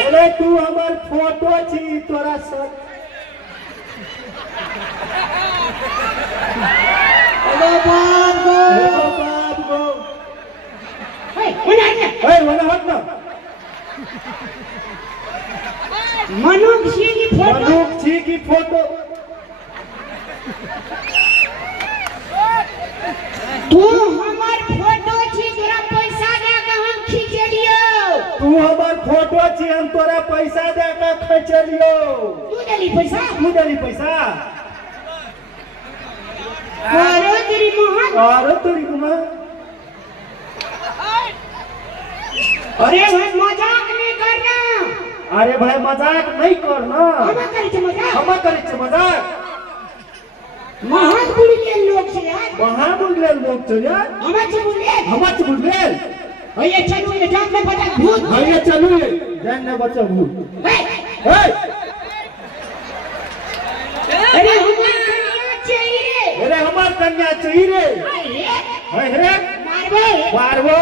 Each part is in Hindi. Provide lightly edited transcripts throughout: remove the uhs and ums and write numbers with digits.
अरे तू हमार फोटो छी तोरा सब हेलो बाप गो हे वना हट ना मनुख छी की फोटो तू हमार फोटो छी तोरा पैसा दे के हम खींचलियो तू हमार फोटो छी हम तोरा पैसा दे के खींचलियो तू देली पैसा अरे तेरी मोहन अरे भाई मजाक नहीं करना अरे भाई मजाक नहीं करना हम करे छे मजाक महाबुड़िया लोग छे यार हमाच बुड़ले भैया चलू ये जान में बचा भूत जान में बचा भूत अरे हमार कन्या चाहिए हे मारबो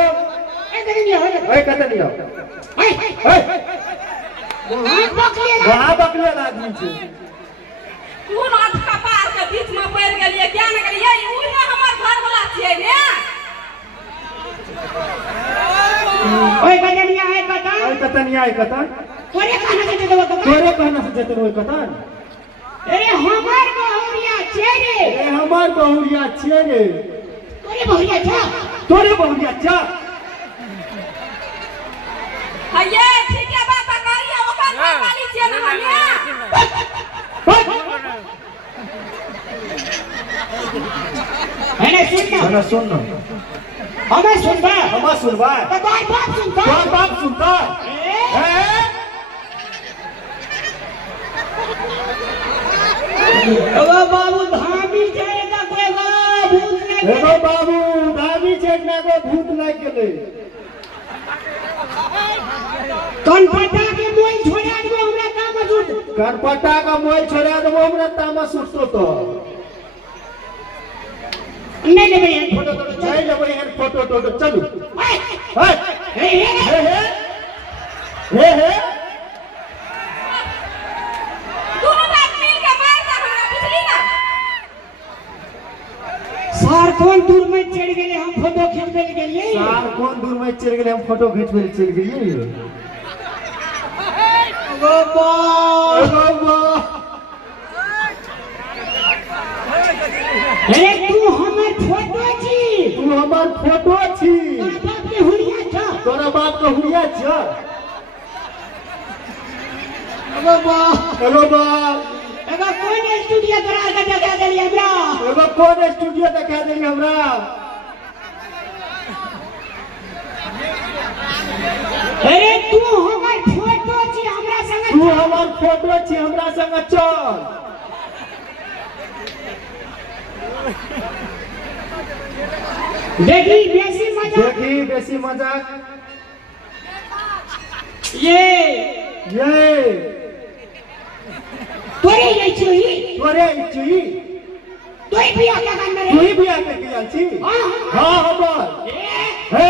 कतनी हो वहां बकले आदमी छे तू नाथ कपार के बीच में पड़ गेलिए क्या न करिए उहे हमर घर वाला छिए ने ओए कतनिया है कतन तोरे कहना से जतो कतन अरे हमार बहुरिया छे रे तोरे बहुरिया छा हये ठीक है बात करिए ओकर वाली छिए न हनिया मैंने सुनना हमें सुनबा तो बाप सुनता एगो बाबू धामी जाएगा को भूत लग गेले कनपटा के मोल छोड़ा देबो हमरा तामा सुटतो तो नहीं लेबे फोटो चलू हे दोनों बात मिल के मार दे हमरा बिजली ना सार कौन दूर में चढ़ गेले हम फोटो खींचबे गेलिए चल गेलिए अरे तू हमार फोटो छी तोरा बाप के हुलिया छ एगो बाप एगो कौन स्टूडियो करा के देखा देली हमरा अरे तू हमार फोटो छी हमरा संग चल देखी बेसी मजाक ये तोरे चुई तोई बिया के गन रे हां हमर हे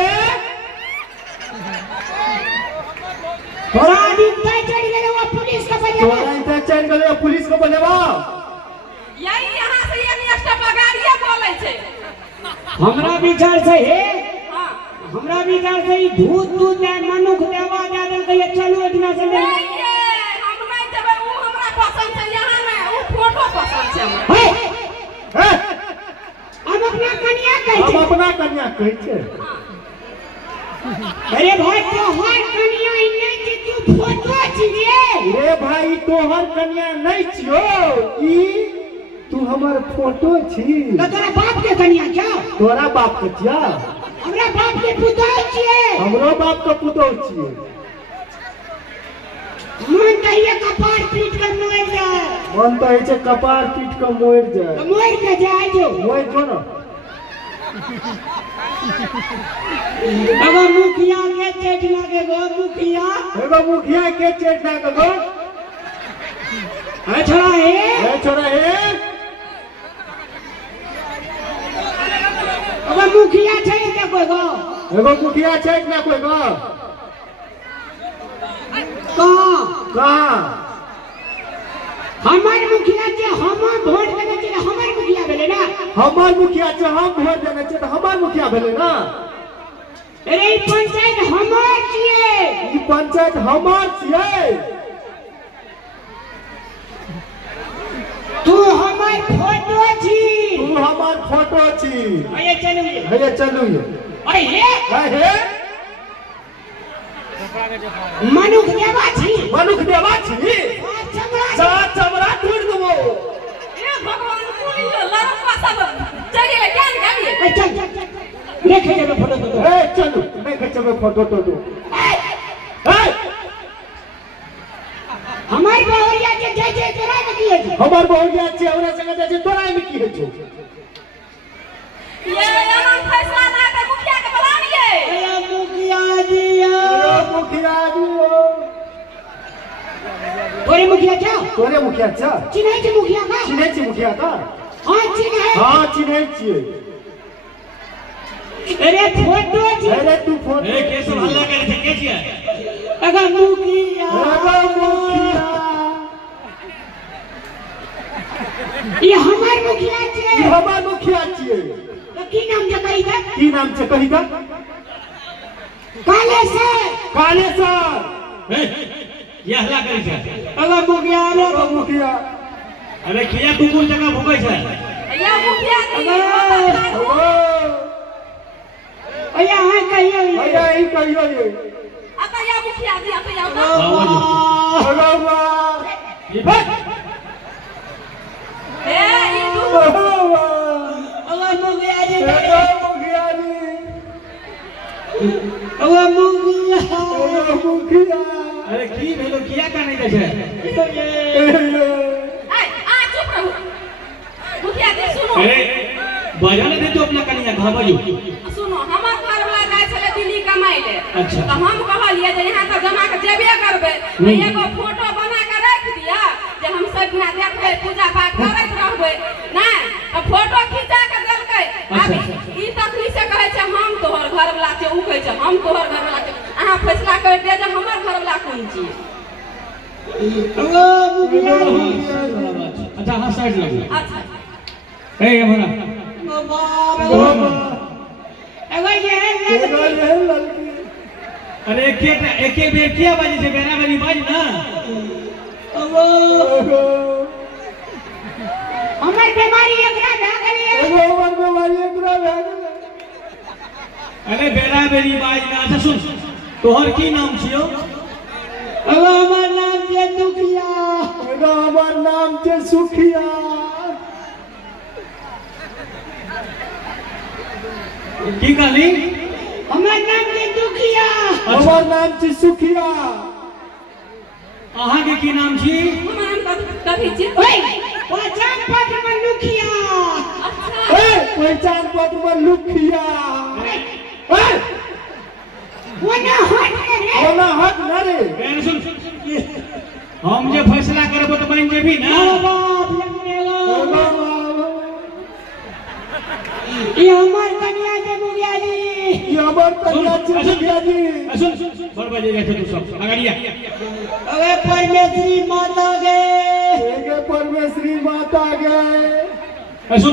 तोरा दिन तय चढ़ गेले वो पुलिस को बजावा यही यहां से ये निष्ठा पगारिया बोलै छे हमरा विचार से हां ई भूत जाय मनुख देवा दे दे के चलो इतना से नहीं हम नहीं देबै उ हमरा पसंद छै यहां में उ फोटो पसंद छै हमरा हम अपना कन्या कहै छै अरे भाई तोहर कन्या नहीं छी तू फोटो छी रे भाई तोहर कन्या नहीं छियो ई तू हमर फोटो छी तो तोरा बाप के कन्या क्या तोरा बाप के छिया हमरा बाप के पुतौह छिए हमरो बाप के पुतौह छिए मन कहिए कपार पीट के मोर जाए मन तो है कपार पीट के मोर जाए तो मोर के जाए जो ना एगो मुखिया के चेट लागे गो मुखिया के चेट लागे गो छोड़ा है एगो मुखिया छै के कोई गो एगो मुखिया छै ना कोई गो का कहाँ हमार मुखिया जे हम वोट देने के हमार मुखिया भेले ना हमार मुखिया छै हम वोट देने छै त हमार मुखिया भेलै ना अरे ई पंचायत हमार छिए ई पंचायत हमार छियै तू हमार फोटो छी तू हमार फोटो छी अरे चलू हे चलू अरे हे मनुख देवा छी मनुख देवा छी चमड़ा चमड़ा तोड़ देबो ए भगवान पूरी लड़का सब चली ले क्या निकालिए चल देखे जब फोटो तो ए चलू देखे जब फोटो तो ए हमार बहुरिया के जय तोरा में की है हमार बहुरिया छै हमरा संगे जय तोरा में की है छौ ये एमन फैसला ना के मुखिया के बुला लिए अरे मुखिया जी तोरे मुखिया क्या तोरे मुखिया छ चिन्है छी मुखिया का चिन्है छी मुखिया का हां चिन्है छियै अरे फोटो छी अरे तू फोटो ए के सब हल्ला करे छे के छियै अगर मुखिया ये हमार मुखिया छियै ई हमार मुखिया छियै तो की नाम छै कहि दे की नाम छै कहि दे कालेश्वर ए ये हल्ला करे छे अगर मुखिया रे मुखिया अरे किया कुकुर जगह भूकै छे या मुखिया जी अरे हां कहियो भैया ई कहियो ये आता या मुखिया जी आता या भगवान ये ए ई तू अगर मुखिया जी मुखिया अरे की भेलो किया का नहीं छे आ चुप रहो मुखिया जी सुनो अरे बजाने दे तो अपना कनिया घर बाजू सुनो हमार घर वाला जाय छले दिल्ली कमाई ले अच्छा। तो हम कहलिए जे यहां तक जमा के जेबे करबे तो एगो फोटो बना के रख दिया जे हम सब बिना देखबे पूजा पाठ करत रहबे ना तो फोटो खींचा के देलकै अभी ई तखनी से कहै छै हम तोहर घर वाला छै ऊ कहै छै हम तोहर घर वाला छै अहाँ फैसला कर दे जे हमर घर वाला कोन छी अच्छा हां साइड लग अच्छा ए हमारा अरे एक बेर किया बाजी से बेरा वाली बाज ना हमार बीमारी एकरा भ गेलै अरे बेरा बेरी बाज ना अच्छा सुन तोहर की नाम छियो हमार नाम छै दुखिया हमार नाम छै सुखिया की कहली हमार नाम छै दुखिया हमार नाम छै सुखिया अहाँ के की नाम छी हमर नाम कथि छी ओए पहचान पत्र में लुखिया अच्छा ए पहचान पत्र में लुखिया ए ओना हट न रे बेन सुन हम जे फैसला करबो तो मान जेबी ना बाप लगेगा ये हमार कन्या के मुखिया जी ये हमार कन्या छै मुखिया जी सुन बड़ बजे गए थे तू सब अगड़िया अबे परमेश्वरी माता गे परमेश्वरी माता गे सुन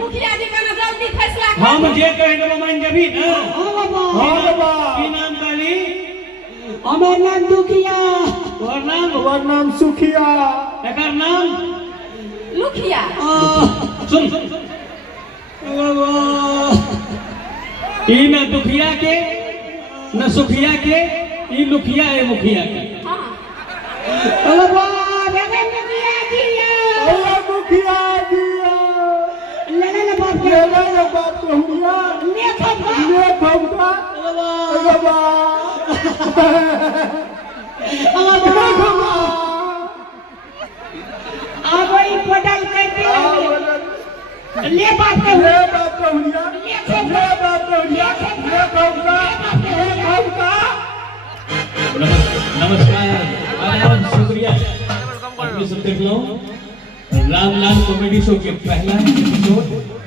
मुखिया जी का जल्दी फैसला कर हम जे कहे देबो मान जेबी ना हां बाबा हां बाबा की नाम कहली हमार नाम दुखिया तोहर नाम हमार नाम सुखिया एकर नाम लुखिया सुन ई न दुखिया के न सुखिया के ई लुखिया है मुखिया के हां बाबा बेगे मुखिया जी अरे मुखिया जी ले बाप ले बात कहूंगा ले बाबा ले कहूंगा बाबा अब ई पटल करते ले बाप ले बात कहूंगा ले बात कहूंगा ले कहूंगा ले कहूंगा नमस्कार आदाब शुक्रिया आपने सब देख लो रामलाल कॉमेडी शो के पहला एपिसोड